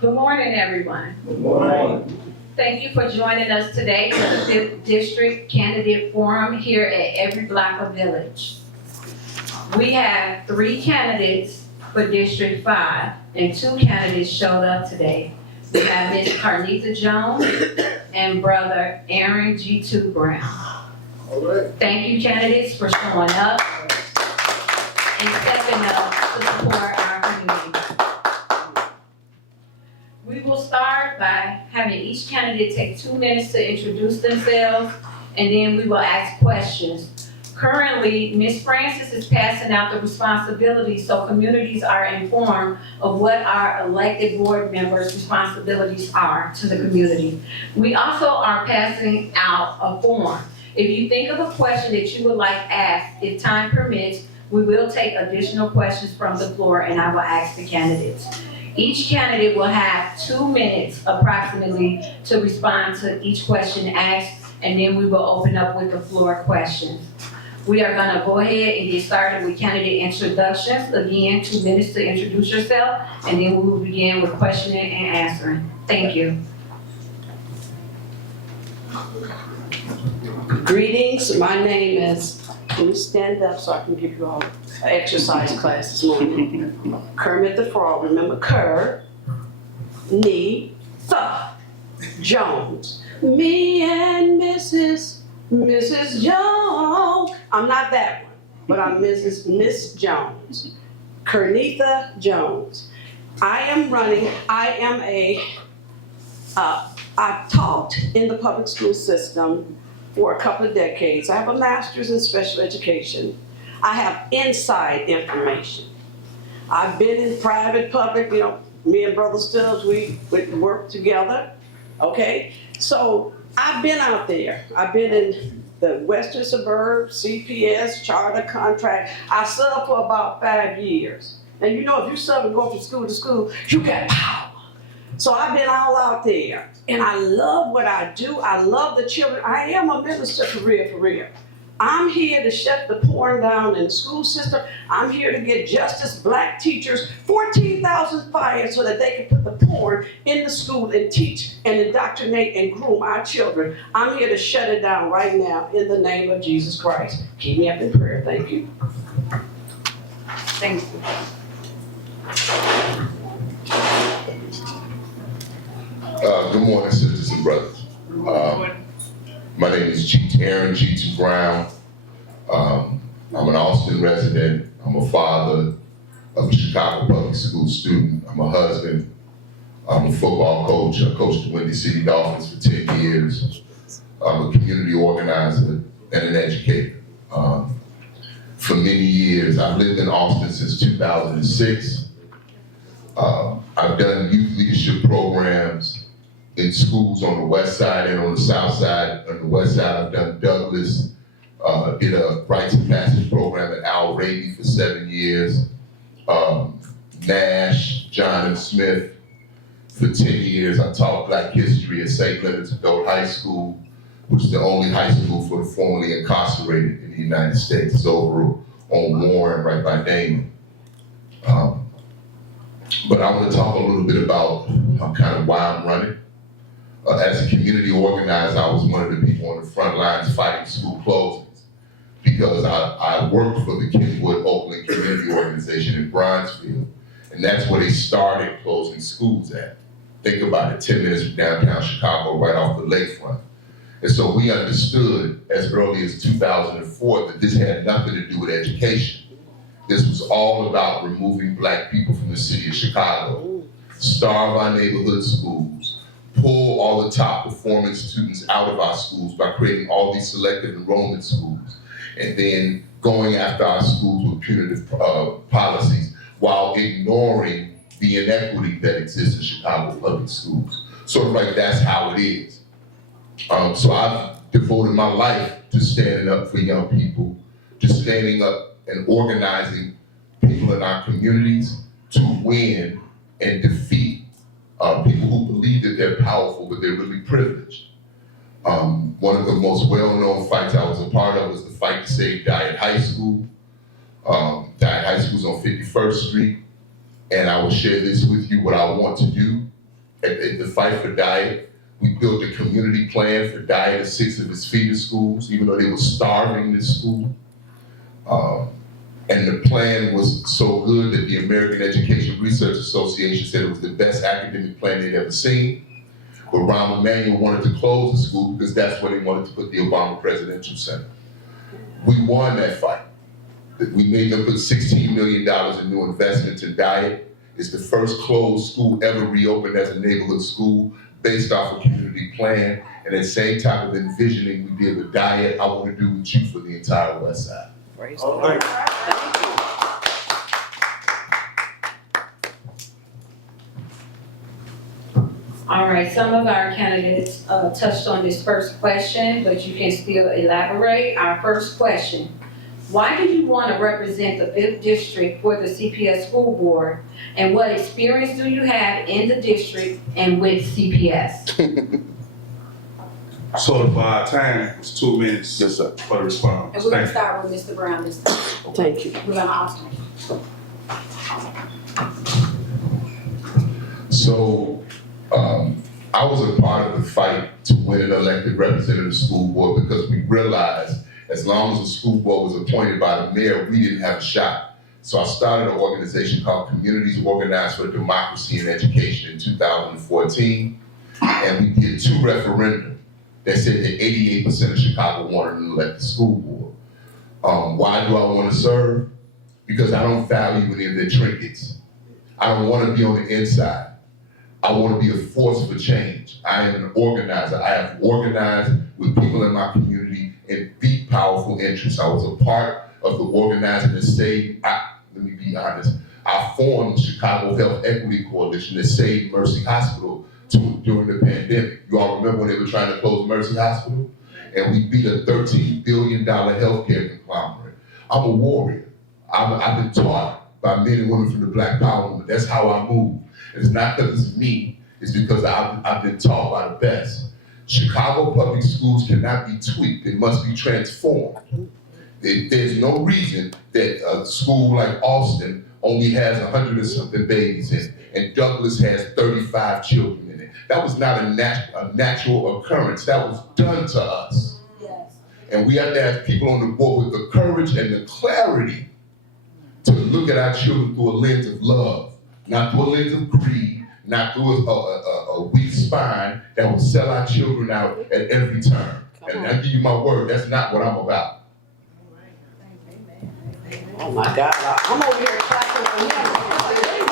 Good morning, everyone. Good morning. Thank you for joining us today for the 5th District Candidate Forum here at Every Block of Village. We have 3 candidates for District 5, and 2 candidates showed up today. We have Ms. Carnitha Jones and Brother Aaron G2 Brown. All right. Thank you, candidates, for showing up and stepping up to support our community. We will start by having each candidate take 2 minutes to introduce themselves, and then we will ask questions. Currently, Ms. Francis is passing out the responsibilities so communities are informed of what our elected board members' responsibilities are to the community. We also are passing out a form. If you think of a question that you would like asked, if time permits, we will take additional questions from the floor and I will ask the candidates. Each candidate will have 2 minutes approximately to respond to each question asked, and then we will open up with the floor questions. We are gonna go ahead and get started with candidate introductions. Again, 2 minutes to introduce yourself, and then we will begin with questioning and answering. Thank you. Greetings, my name is, can you stand up so I can give you all an exercise class this morning? Kermit the Frog, remember Jones. Me and Mrs. Jones. I'm not that one, but I'm Miss Jones. Kernitha Jones. I've taught in the public school system for a couple of decades. I have a master's in special education. I have inside information. I've been in private, public, me and Brother Stubbs, we would work together, okay? So I've been out there. I've been in the western suburbs, CPS, charter contract. I served for about 5 years. And if you serve and go from school to school, you got power. So I've been all out there. And I love what I do. I love the children. I am a minister for real. I'm here to shut the porn down in the school system. I'm here to get justice, black teachers, 14,000 fired so that they can put the porn in the school and teach and indoctrinate and groom our children. I'm here to shut it down right now in the name of Jesus Christ. Keep me up in prayer. Thank you. Thank you. Good morning, sisters and brothers. My name is Aaron G2 Brown. I'm an Austin resident. I'm a father of a Chicago public school student. I'm a husband. I'm a football coach. I coached the Windy City Dolphins for 10 years. I'm a community organizer and an educator. For many years, I've lived in Austin since 2006. I've done youth leadership programs in schools on the west side and on the south side. On the west side, I've done Douglas, did a rites of passage program at Al Raby for 7 years, Nash, John and Smith for 10 years. I taught Black history at St. Leonard's Adult High School, which is the only high school for the formerly incarcerated in the United States. It's over on Warren, right by Damon. But I want to talk a little bit about kind of why I'm running. As a community organizer, I was one of the people on the front lines fighting school closings because I worked for the Kenwood Oakland Community Organization in Bronzeville, and that's where they started closing schools at. Think about it, 10 minutes from downtown Chicago, right off the lakefront. And so we understood as early as 2004 that this had nothing to do with education. This was all about removing Black people from the city of Chicago, starve our neighborhood schools, pull all the top performing students out of our schools by creating all these selective enrollment schools, and then going after our schools with punitive policies while ignoring the inequity that exists in Chicago public schools. Sort of like that's how it is. So I've devoted my life to standing up for young people, to standing up and organizing people in our communities to win and defeat people who believe that they're powerful, but they're really privileged. One of the most well-known fights I was a part of was the fight to save Dyett High School. Dyett High School is on 51st Street, and I will share this with you, what I want to do at the fight for diet. We built a community plan for diet at 6 of his feeder schools, even though they were starving in this school. And the plan was so good that the American Education Research Association said it was the best academic plan they'd ever seen. But Rahm Emanuel wanted to close the school because that's where they wanted to put the Obama Presidential Center. We won that fight. We made them put $16 million in new investments in diet. It's the first closed school ever reopened as a neighborhood school based off a community plan. And that same type of envisioning we did with diet, I want to do with you for the entire West Side. Praise All the Lord. right. Thank you. All right, some of our candidates touched on this first question, but you can still elaborate. Our first question, why do you want to represent the 5th district for the CPS school board? And what experience do you have in the district and with CPS? So for our time, it's 2 minutes. Yes, sir. For the response. And we're gonna Thank you. start with Mr. Brown this time. Thank you. We're gonna alternate. So I was a part of the fight to win an elected representative school board because we realized as long as the school board was appointed by the mayor, we didn't have a shot. So I started an organization called Communities Organized for Democracy and Education in 2014. And we did 2 referendums that said that 88% of Chicago wanted an elected school board. Why do I want to serve? Because I don't value any of their trinkets. I don't want to be on the inside. I want to be a force for change. I am an organizer. I have organized with people in my community and beat powerful interests. I was a part of the organizing that saved, let me be honest, I formed the Chicago Health Equity Coalition that saved Mercy Hospital during the pandemic. You all remember when they were trying to close Mercy Hospital? And we beat a $13 billion healthcare conglomerate. I'm a warrior. I've been taught by men and women from the Black Power movement. That's how I move. It's not because it's me, it's because I've been taught by the best. Chicago public schools cannot be tweaked, they must be transformed. There's no reason that a school like Austin only has 100 and something babies in it, and Douglas has 35 children in it. That was not a natural occurrence, that was done to us. Yes. And we have to have people on the board with the courage and the clarity to look at our children through a lens of love. Not through a lens of greed, not through a weak spine that will sell our children out at every turn. And I give you my word, that's not what I'm about. Oh my God, I'm over here clapping for him.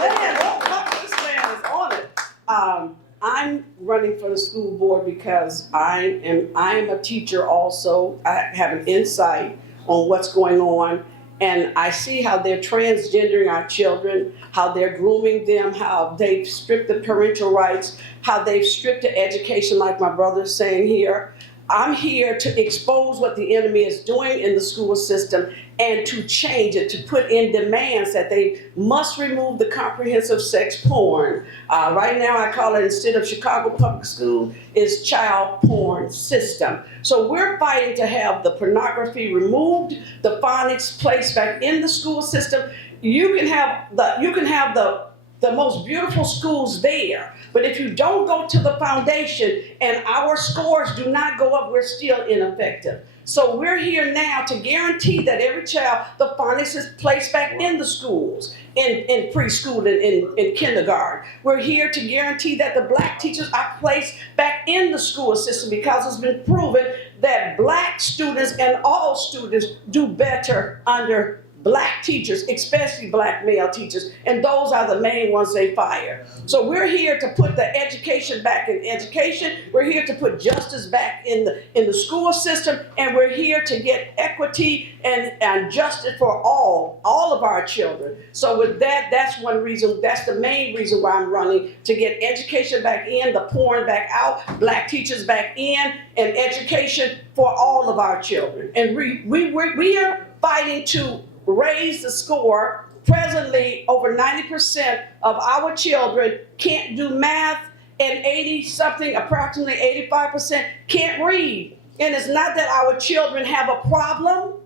Amen. Oh, this man is on it. I'm running for the school board because I am a teacher also. I have an insight on what's going on. And I see how they're transgendering our children, how they're grooming them, how they've stripped the parental rights, how they've stripped the education like my brother's saying here. I'm here to expose what the enemy is doing in the school system and to change it, to put in demands that they must remove the comprehensive sex porn. Right now I call it, instead of Chicago Public School, is child porn system. So we're fighting to have the pornography removed, the phonics placed back in the school system. You can have the most beautiful schools there, but if you don't go to the foundation and our scores do not go up, we're still ineffective. So we're here now to guarantee that every child, the phonics is placed back in the schools, in preschool and in kindergarten. We're here to guarantee that the Black teachers are placed back in the school system because it's been proven that Black students and all students do better under Black teachers, especially Black male teachers, and those are the main ones they fire. So we're here to put the education back in education. We're here to put justice back in the school system, and we're here to get equity and justice for all of our children. So with that, that's one reason, that's the main reason why I'm running, to get education back in, the porn back out, Black teachers back in, and education for all of our children. And we are fighting to raise the score. Presently, over 90% of our children can't do math, and 80-something, approximately 85% can't read. And it's not that our children have a problem.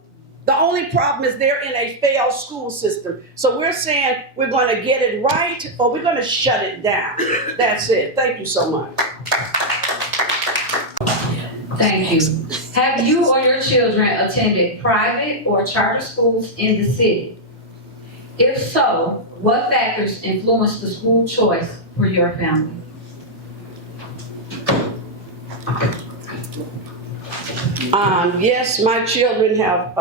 The only problem is they're in a failed school system. So we're saying we're going to get it right or we're going to shut it down. That's it. Thank you so much. Thank you. Have you or your children attended private or charter schools in the city? If so, what factors influence the school choice for your family? Yes, my children have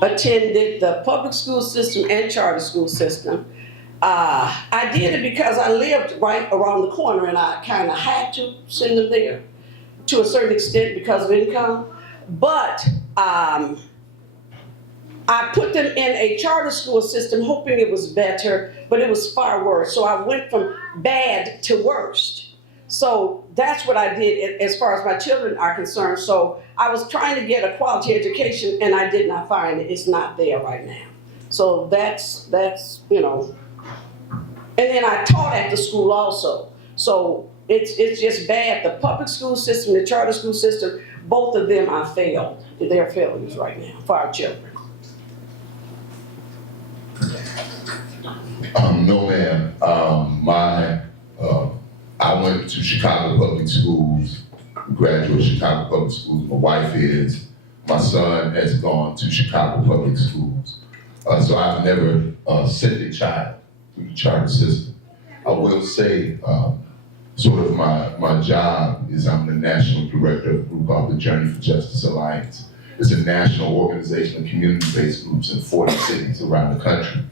attended the public school system and charter school system. I did it because I lived right around the corner and I kind of had to send them there to a certain extent because of income. But I put them in a charter school system hoping it was better, but it was far worse. So I went from bad to worst. So that's what I did as far as my children are concerned. So I was trying to get a quality education and I did not find it. It's not there right now. So that's you know. And then I taught at the school also. So it's just bad. The public school system, the charter school system, both of them are failed. They're failures right now for our children. No, ma'am. I went to Chicago Public Schools, graduate Chicago Public Schools. My wife is. My son has gone to Chicago Public Schools. So I've never sent a child through the charter system. I will say, sort of my job is I'm the national director of a group called the Journey for Justice Alliance. It's a national organization of community-based groups in 40 cities around the country.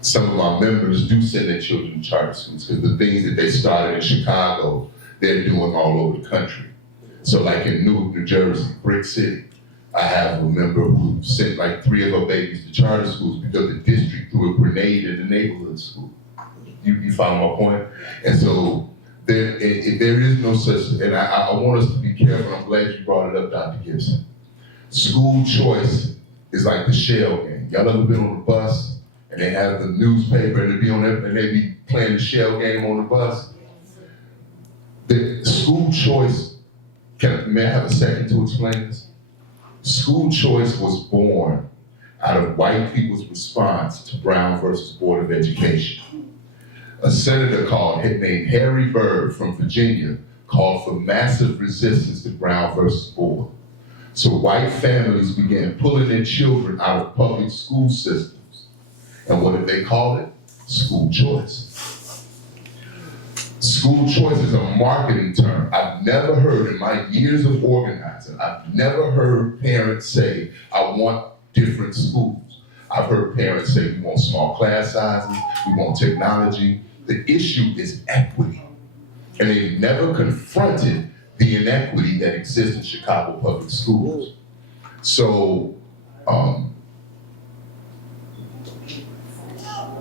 Some of our members do send their children to charter schools because the things that they started in Chicago, they're doing all over the country. So like in Newark, New Jersey, Brick City, I have a member who sent like 3 of her babies to charter schools because the district threw a grenade in the neighborhood school. You follow my point? And so there is no such, and I want us to be careful. I'm glad you brought it up, Dr. Gibson. School choice is like the shell game. Y'all ever been on the bus and they have the newspaper and they be on there and they be playing the shell game on the bus? The school choice, may I have a second to explain this? School choice was born out of white people's response to Brown versus Board of Education. A senator named Harry Byrd from Virginia called for massive resistance to Brown versus Board. So white families began pulling their children out of public school systems. And what did they call it? School choice. School choice is a marketing term. I've never heard in my years of organizing, I've never heard parents say, I want different schools. I've heard parents say, we want small class sizes, we want technology. The issue is equity. And they've never confronted the inequity that exists in Chicago public schools. So,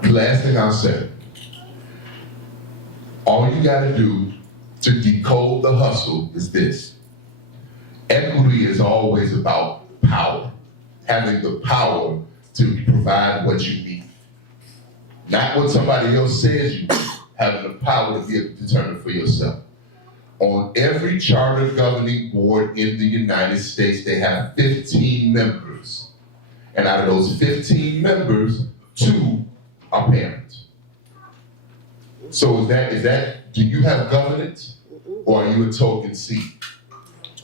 the last thing I'll say, all you gotta do to decode the hustle is this. Equity is always about power, having the power to provide what you need. Not what somebody else says you need, having the power to be able to determine for yourself. On every charter governing board in the United States, they have 15 members. And out of those 15 members, 2 are parents. So is that, do you have governance or are you a token seat?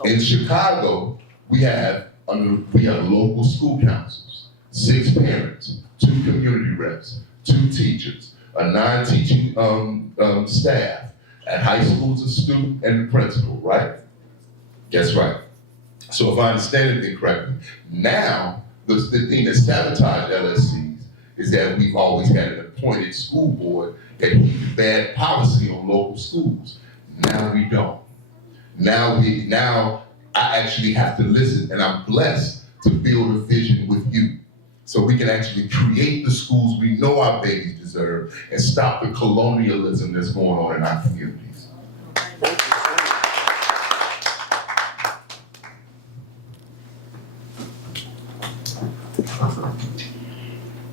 In Chicago, we have local school councils, 6 parents, 2 community reps, 2 teachers, a non-teaching staff. At high schools, a student and the principal, right? That's right. So if I understand it correctly, now the thing that sabotaged LSCs is that we've always had an appointed school board that keeps bad policy on local schools. Now we don't. Now I actually have to listen, and I'm blessed to build a vision with you. So we can actually create the schools we know our babies deserve and stop the colonialism that's going on in our communities.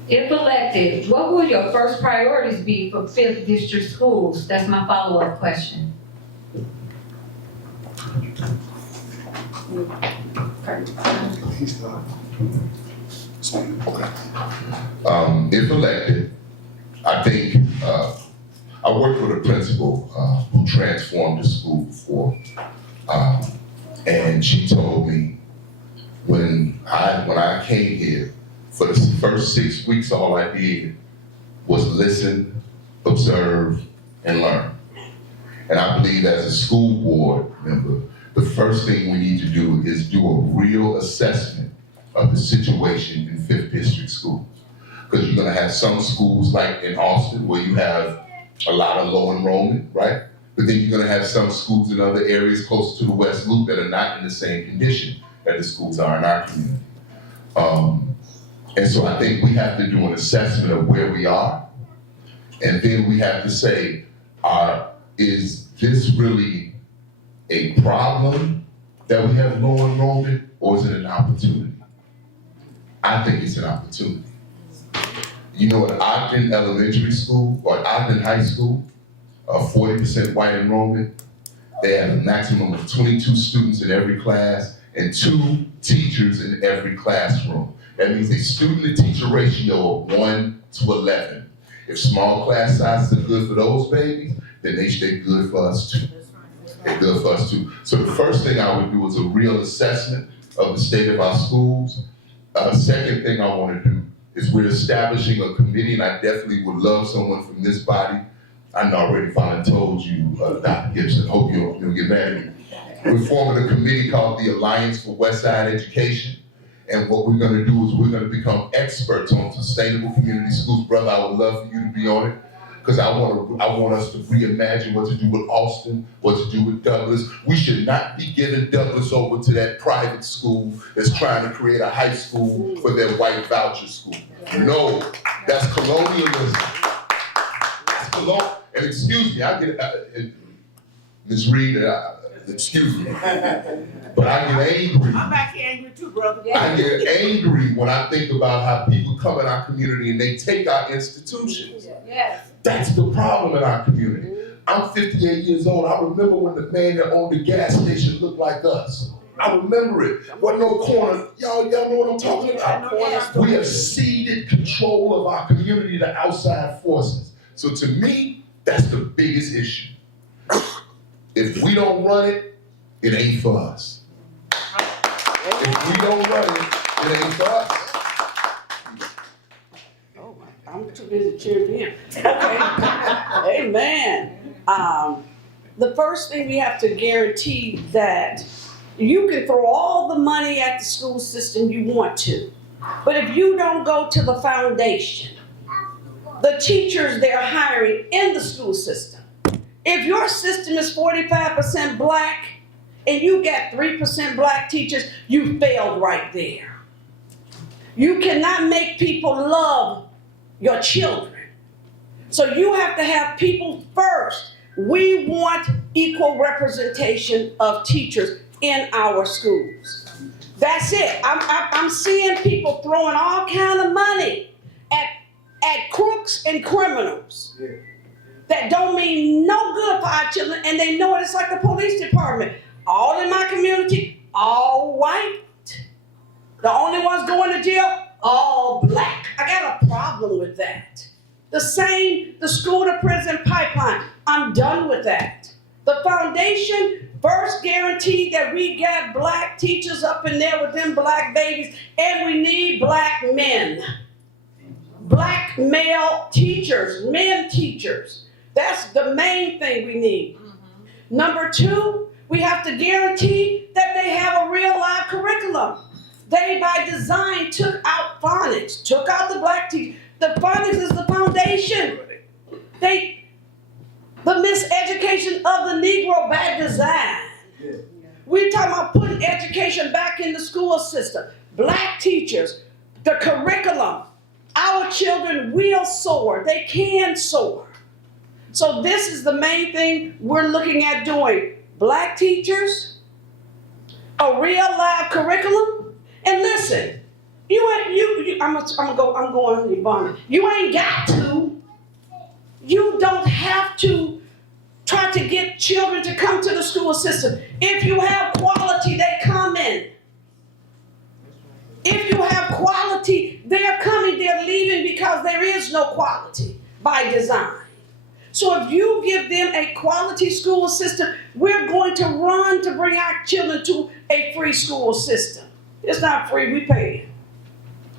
If elected, what will your first priorities be for 5th District schools? That's my follow-up question. If elected, I think, I worked with a principal who transformed the school before. And she told me when I came here, for the first 6 weeks, all I did was listen, observe, and learn. And I believe as a school board member, the first thing we need to do is do a real assessment of the situation in 5th District schools. Because you're gonna have some schools like in Austin where you have a lot of low enrollment, right? But then you're gonna have some schools in other areas close to the West Loop that are not in the same condition that the schools are in our community. And so I think we have to do an assessment of where we are. And then we have to say, is this really a problem that we have low enrollment, or is it an opportunity? I think it's an opportunity. You know, at Ogden Elementary School or Ogden High School, 40% white enrollment, they have a maximum of 22 students in every class and 2 teachers in every classroom. That means a student-to-teacher ratio of 1:11. If small class sizes are good for those babies, then they're good for us too. They're good for us too. So the first thing I would do is a real assessment of the state of our schools. Second thing I want to do is we're establishing a committee, and I definitely would love someone from this body. I know I already finally told you, Dr. Gibson, hope you'll get mad at me. We're forming a committee called the Alliance for Westside Education. And what we're gonna do is we're gonna become experts on sustainable community schools. Brother, I would love for you to be on it, because I want us to reimagine what to do with Austin, what to do with Douglas. We should not be giving Douglas over to that private school that's trying to create a high school for their white voucher school. No, that's colonialism. That's colonial. And excuse me, I get, Ms. Reed, excuse me, but I get angry. I'm back here angry too, brother. I get angry when I think about how people come in our community and they take our institutions. Yes. That's the problem in our community. I'm 58 years old. I remember when the man that owned the gas station looked like us. I remember it. Wasn't no corner. Y'all know what I'm talking about? We have ceded control of our community to outside forces. So to me, that's the biggest issue. If we don't run it, it ain't for us. If we don't run it, it ain't for us. Oh, I'm too busy cheering him. Okay. Amen. The first thing we have to guarantee that you can throw all the money at the school system you want to, but if you don't go to the foundation, the teachers they're hiring in the school system, if your system is 45% black and you got 3% black teachers, you failed right there. You cannot make people love your children. So you have to have people first. We want equal representation of teachers in our schools. That's it. I'm seeing people throwing all kind of money at crooks and criminals that don't mean no good for our children, and they know it. It's like the police department. All in my community, all white. The only ones going to jail, all black. I got a problem with that. The same, the school to prison pipeline. I'm done with that. The foundation first guaranteed that we got black teachers up in there with them black babies, and we need black men. Black male teachers, men teachers. That's the main thing we need. Number 2, we have to guarantee that they have a real live curriculum. They, by design, took out phonics, took out the black teachers. The phonics is the foundation. The miseducation of the Negro by design. We're talking about putting education back in the school system. Black teachers, the curriculum. Our children will soar. They can soar. So this is the main thing we're looking at doing. Black teachers, a real live curriculum, and listen, I'm going, Yvonne. You ain't got to. You don't have to try to get children to come to the school system. If you have quality, they come in. If you you have quality, they're coming, they're leaving because there is no quality by design. So if you give them a quality school system, we're going to run to bring our children to a free school system. It's not free, we pay.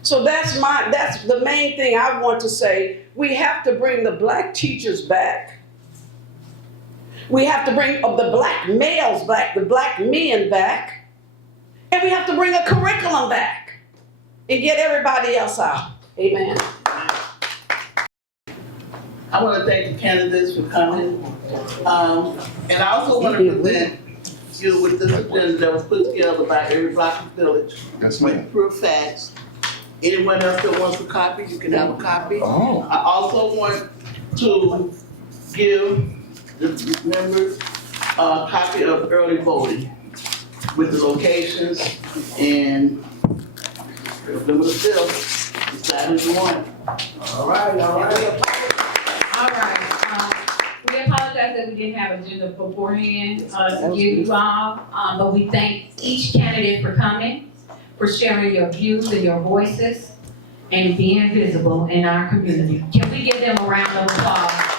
So that's the main thing I want to say. We have to bring the black teachers back. We have to bring the black males back, the black men back. And we have to bring a curriculum back and get everybody else out. Amen. I want to thank the candidates for coming. And I also want to present you with this agenda that was put together by every block and village. Yes, ma'am. With proof facts. Anyone else that wants a copy, you can have a copy. Oh. I also want to give the members a copy of early voting with the locations and November the 5th, Saturday morning. All right, we apologize that we didn't have agenda beforehand, to give you all, but we thank each candidate for coming, for sharing your views and your voices, and being visible in our community. Can we give them a round of applause?